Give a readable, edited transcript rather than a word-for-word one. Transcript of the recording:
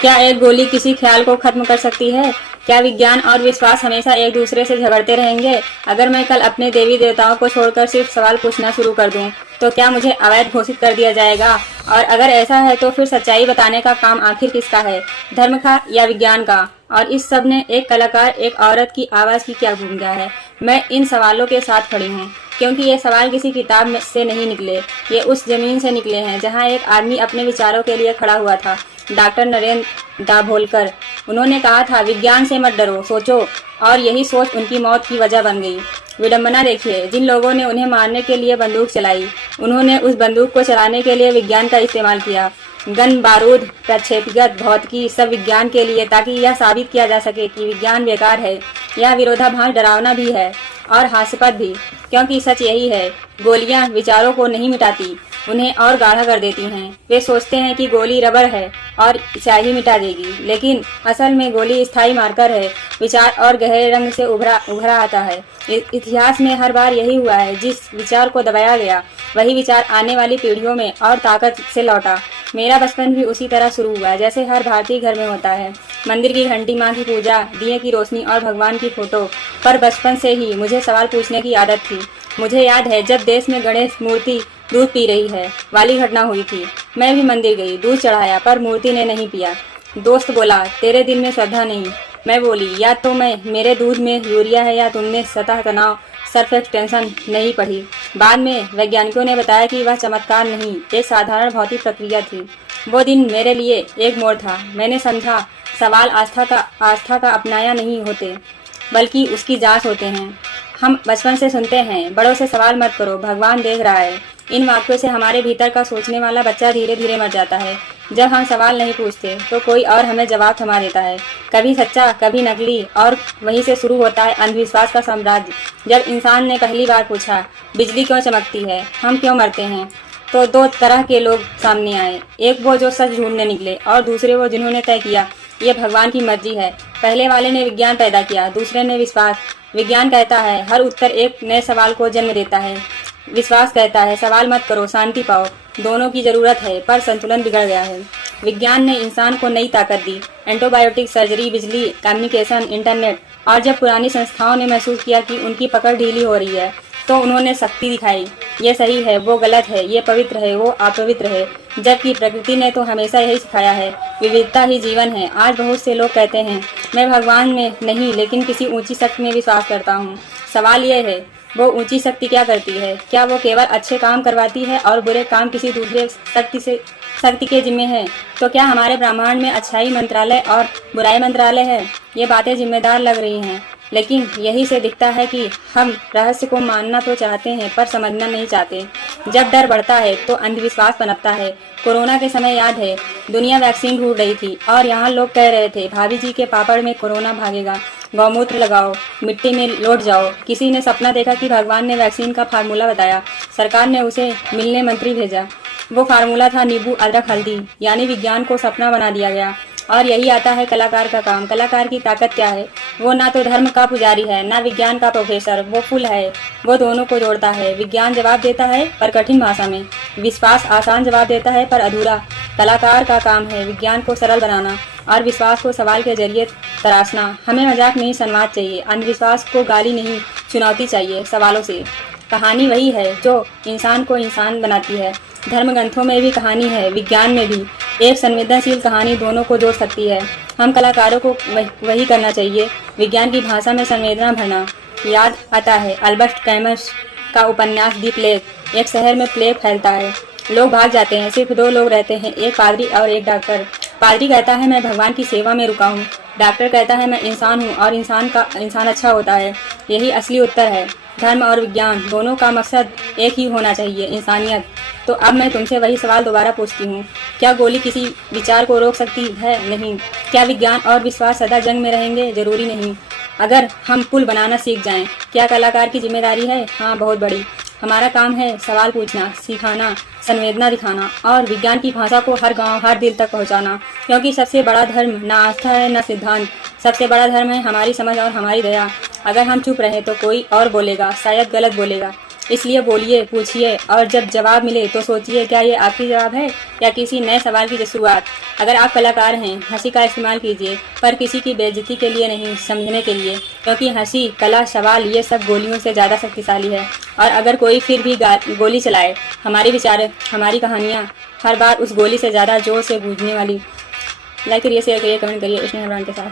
क्या एक गोली किसी ख्याल को खत्म कर सकती है? क्या विज्ञान और विश्वास हमेशा एक दूसरे से झगड़ते रहेंगे? अगर मैं कल अपने देवी देवताओं को छोड़कर सिर्फ सवाल पूछना शुरू कर दूं, तो क्या मुझे अवैध घोषित कर दिया जाएगा? और अगर ऐसा है तो फिर सच्चाई बताने का काम आखिर किसका है, धर्म का या विज्ञान का? और इस सब ने एक कलाकार, एक औरत की आवाज की क्या भूमिका है? मैं इन सवालों के साथ खड़ी हूँ, क्योंकि ये सवाल किसी किताब से नहीं निकले, ये उस जमीन से निकले हैं जहाँ एक आदमी अपने विचारों के लिए खड़ा हुआ था, डॉक्टर नरेंद्र दाभोलकर। उन्होंने कहा था, विज्ञान से मत डरो, सोचो। और यही सोच उनकी मौत की वजह बन गई। विडंबना देखिए, जिन लोगों ने उन्हें मारने के लिए बंदूक चलाई, उन्होंने उस बंदूक को चलाने के लिए विज्ञान का इस्तेमाल किया। गन, बारूद, प्रक्षेपगत भौतिकी, सब विज्ञान के लिए, ताकि यह साबित किया जा सके कि विज्ञान बेकार है। यह विरोधाभास डरावना भी है और हास्यास्पद भी, क्योंकि सच यही है, गोलियां विचारों को नहीं मिटाती, उन्हें और गाढ़ा कर देती हैं। वे सोचते हैं कि गोली रबर है और स्याही मिटा देगी, लेकिन असल में गोली स्थायी मार्कर है, विचार और गहरे रंग से उभरा आता है। इतिहास में हर बार यही हुआ है, जिस विचार को दबाया गया, वही विचार आने वाली पीढ़ियों में और ताकत से लौटा। मेरा बचपन भी उसी तरह शुरू हुआ, जैसे हर भारतीय घर में होता है। मंदिर की घंटी, माँ की पूजा, दिए की रोशनी और भगवान की फोटो। पर बचपन से ही मुझे सवाल पूछने की आदत थी। मुझे याद है, जब देश में गणेश मूर्ति दूध पी रही है वाली घटना हुई थी। मैं भी मंदिर गई, दूध चढ़ाया, पर मूर्ति ने नहीं पिया। दोस्त बोला, तेरे दिल में श्रद्धा नहीं। मैं बोली, या तो मेरे दूध में यूरिया है, या तुमने सतह तनाव सर्फ एक्सटेंशन नहीं पढ़ी। बाद में वैज्ञानिकों ने बताया कि वह चमत्कार नहीं, एक साधारण भौतिक प्रक्रिया थी। वो दिन मेरे लिए एक मोड़ था। मैंने समझा, सवाल आस्था का अपनाया नहीं होते, बल्कि उसकी जांच होते हैं। हम बचपन से सुनते हैं, बड़ों से सवाल मत करो, भगवान देख रहा है। इन वाक्यों से हमारे भीतर का सोचने वाला बच्चा धीरे धीरे मर जाता है। जब हम सवाल नहीं पूछते, तो कोई और हमें जवाब थमा देता है, कभी सच्चा, कभी नकली, और वहीं से शुरू होता है अंधविश्वास का साम्राज्य। जब इंसान ने पहली बार पूछा, बिजली क्यों चमकती है, हम क्यों मरते हैं, तो दो तरह के लोग सामने आए। एक वो जो सच ढूंढने निकले, और दूसरे वो जिन्होंने तय किया, ये भगवान की मर्जी है। पहले वाले ने विज्ञान पैदा किया, दूसरे ने विश्वास। विज्ञान कहता है, हर उत्तर एक नए सवाल को जन्म देता है। विश्वास कहता है, सवाल मत करो, शांति पाओ। दोनों की जरूरत है, पर संतुलन बिगड़ गया है। विज्ञान ने इंसान को नई ताकत दी, एंटीबायोटिक, सर्जरी, बिजली, कम्युनिकेशन, इंटरनेट। और जब पुरानी संस्थाओं ने महसूस किया कि उनकी पकड़ ढीली हो रही है, तो उन्होंने शक्ति दिखाई। ये सही है, वो गलत है, ये पवित्र है, वो अपवित्र है। जबकि प्रकृति ने तो हमेशा यही सिखाया है, विविधता ही जीवन है। आज बहुत से लोग कहते हैं, मैं भगवान में नहीं, लेकिन किसी ऊंची शक्ति में विश्वास करता हूँ। सवाल ये है, वो ऊंची शक्ति क्या करती है? क्या वो केवल अच्छे काम करवाती है और बुरे काम किसी दूसरे शक्ति के जिम्मे है? तो क्या हमारे ब्रह्मांड में अच्छाई मंत्रालय और बुराई मंत्रालय है? ये बातें जिम्मेदार लग रही हैं, लेकिन यही से दिखता है कि हम रहस्य को मानना तो चाहते हैं, पर समझना नहीं चाहते। जब डर बढ़ता है तो अंधविश्वास पनपता है। कोरोना के समय याद है, दुनिया वैक्सीन ढूंढ रही थी, और यहाँ लोग कह रहे थे, भाभी जी के पापड़ में कोरोना भागेगा, गौमूत्र लगाओ, मिट्टी में लौट जाओ। किसी ने सपना देखा कि भगवान ने वैक्सीन का फार्मूला बताया, सरकार ने उसे मिलने मंत्री भेजा। वो फार्मूला था नींबू, अदरक, हल्दी, यानी विज्ञान को सपना बना दिया गया। और यही आता है कलाकार का काम। कलाकार की ताकत क्या है? वो ना तो धर्म का पुजारी है, ना विज्ञान का प्रोफेसर, वो फूल है, वो दोनों को जोड़ता है। विज्ञान जवाब देता है, पर कठिन भाषा में। विश्वास आसान जवाब देता है, पर अधूरा। कलाकार का काम है विज्ञान को सरल बनाना और विश्वास को सवाल के जरिए तराशना। हमें मजाक नहीं, संवाद चाहिए। अंधविश्वास को गाली नहीं, चुनौती चाहिए सवालों से। कहानी वही है जो इंसान को इंसान बनाती है। धर्म ग्रंथों में भी कहानी है, विज्ञान में भी। एक संवेदनशील कहानी दोनों को जोड़ सकती है। हम कलाकारों को वही करना चाहिए, विज्ञान की भाषा में संवेदना भरना। याद आता है अल्बर्ट कैमस का उपन्यास दी प्लेग। एक शहर में प्लेग फैलता है, लोग भाग जाते हैं, सिर्फ दो लोग रहते हैं, एक पादरी और एक डॉक्टर। पादरी कहता है, मैं भगवान की सेवा में रुका हूँ। डॉक्टर कहता है, मैं इंसान हूँ, और इंसान अच्छा होता है। यही असली उत्तर है। धर्म और विज्ञान दोनों का मकसद एक ही होना चाहिए, इंसानियत। तो अब मैं तुमसे वही सवाल दोबारा पूछती हूँ, क्या गोली किसी विचार को रोक सकती है? नहीं। क्या विज्ञान और विश्वास सदा जंग में रहेंगे? जरूरी नहीं। अगर हम पुल बनाना सीख जाएं, क्या कलाकार की जिम्मेदारी है? हाँ, बहुत बड़ी। हमारा काम है सवाल पूछना, सिखाना, संवेदना दिखाना, और विज्ञान की भाषा को हर गांव, हर दिल तक पहुंचाना। क्योंकि सबसे बड़ा धर्म न आस्था है, न सिद्धांत। सबसे बड़ा धर्म है हमारी समझ और हमारी दया। अगर हम चुप रहे तो कोई और बोलेगा, शायद गलत बोलेगा, इसलिए बोलिए, पूछिए और जब जवाब मिले तो सोचिए क्या ये आखिरी जवाब है या किसी नए सवाल की शुरुआत। अगर आप कलाकार हैं, हंसी का इस्तेमाल कीजिए, पर किसी की बेइज्जती के लिए नहीं, समझने के लिए, क्योंकि हंसी, कला, सवाल ये सब गोलियों से ज़्यादा शक्तिशाली है। और अगर कोई फिर भी गोली चलाए, हमारे विचार, हमारी कहानियाँ हर बार उस गोली से ज़्यादा जोर से गूंजने वाली। लाइक करिए, शेयर करिए, कमेंट करिए स्नेहा के साथ।